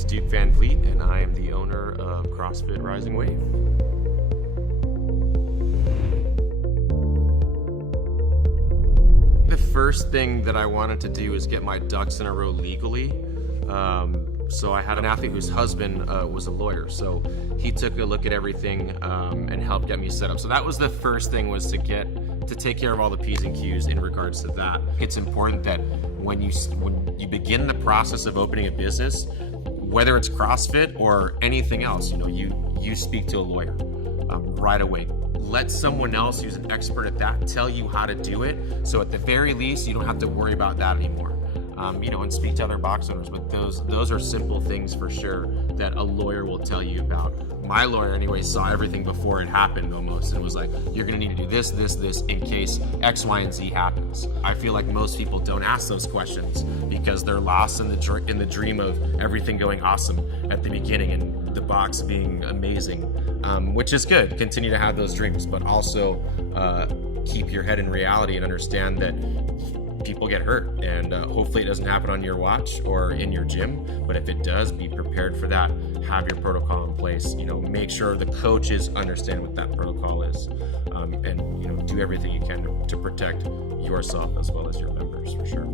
name's Duke Van Vleet, and I am the owner of CrossFit Rising Wave. The first thing that I wanted to do is get my ducks in a row legally. So I had an athlete whose husband was a lawyer, so he took a look at everything and helped get me set up. So that was the first thing, was to take care of all the P's and Q's in regards to that. It's important that when you begin the process of opening a business, whether it's CrossFit or anything else, you speak to a lawyer right away. Let someone else who's an expert at that tell you how to do it. So at the very least, you don't have to worry about that anymore. And speak to other box owners, but those are simple things for sure that a lawyer will tell you about. My lawyer anyway saw everything before it happened almost, and was like, you're gonna need to do this, this, this in case X, Y, and Z happens. I feel like most people don't ask those questions because they're lost in the dream of everything going awesome at the beginning and the box being amazing, which is good. Continue to have those dreams, but also keep your head in reality and understand that people get hurt, and hopefully it doesn't happen on your watch or in your gym, but if it does, be prepared for that. Have your protocol in place. Make sure the coaches understand what that protocol is, and do everything you can to protect yourself as well as your members, for sure.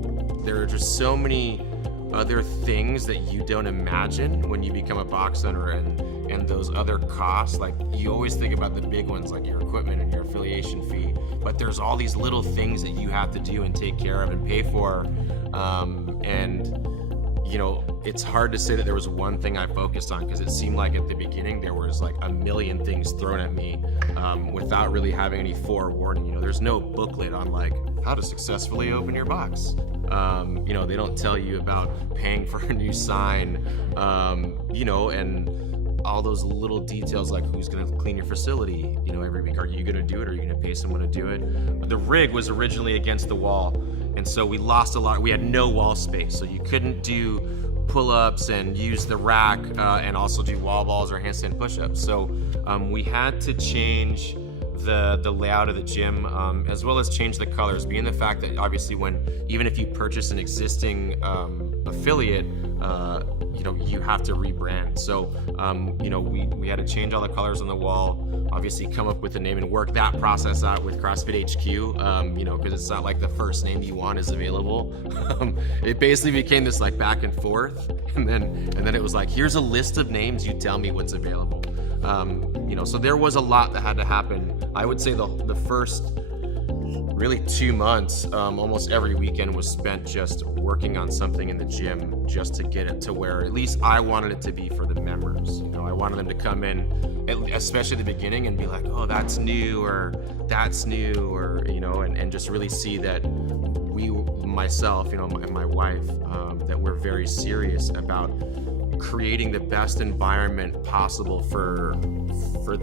There are just so many other things that you don't imagine when you become a box owner, and those other costs. Like, you always think about the big ones, like your equipment and your affiliation fee, but there's all these little things that you have to do and take care of and pay for, it's hard to say that there was one thing I focused on, because it seemed like at the beginning there was like a million things thrown at me without really having any forewarning. There's no booklet on like how to successfully open your box. They don't tell you about paying for a new sign, and all those little details, like who's going to clean your facility, every week. Are you going to do it, or are you going to pay someone to do it? The rig was originally against the wall, and so we lost a lot. We had no wall space, so you couldn't do pull-ups and use the rack and also do wall balls or handstand push-ups. So we had to change the layout of the gym, as well as change the colors, being the fact that obviously even if you purchase an existing affiliate, you have to rebrand. So we had to change all the colors on the wall, obviously come up with a name and work that process out with CrossFit HQ, because it's not like the first name you want is available. It basically became this like back and forth, and then it was like, here's a list of names, you tell me what's available. So there was a lot that had to happen. I would say the first really 2 months, almost every weekend was spent just working on something in the gym, just to get it to where at least I wanted it to be for the members. I wanted them to come in, especially at the beginning, and be like, oh, that's new, or and just really see that myself, and my wife, that we're very serious about creating the best environment possible for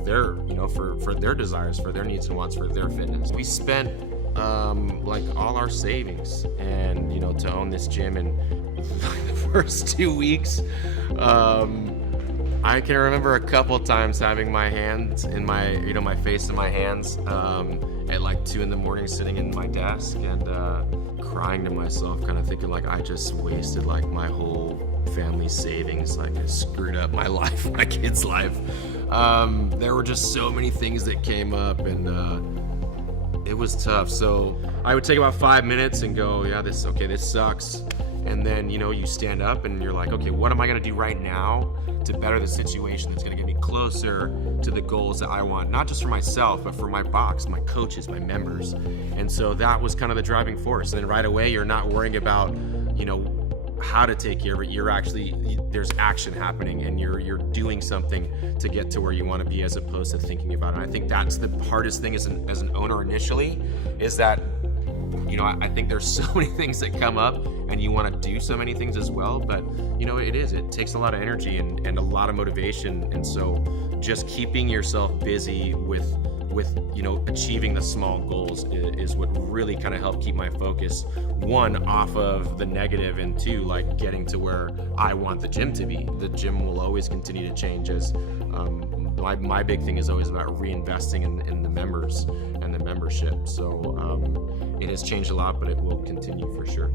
their for their desires, for their needs and wants, for their fitness. We spent like all our savings and to own this gym, and the first 2 weeks I can remember a couple times having my hands in my face in my hands at like 2 a.m, sitting in my desk and crying to myself, kind of thinking like I just wasted like my whole family savings, like I screwed up my life, my kid's life. There were just so many things that came up, and it was tough. So I would take about 5 minutes and go, yeah, this sucks. And then, you stand up and you're like, okay, what am I gonna do right now to better the situation that's gonna get me closer to the goals that I want, not just for myself, but for my box, my coaches, my members. And so that was kind of the driving force. And then right away, you're not worrying about, how to take care of it. You're actually, there's action happening, and you're doing something to get to where you want to be, as opposed to thinking about it. And I think that's the hardest thing as an owner initially, is that I think there's so many things that come up, and you want to do so many things as well, but it takes a lot of energy and a lot of motivation. And so just keeping yourself busy with achieving the small goals is what really kind of helped keep my focus, one, off of the negative, and two, like getting to where I want the gym to be. The gym will always continue to change, as my big thing is always about reinvesting in the members and the membership. So it has changed a lot, but it will continue for sure.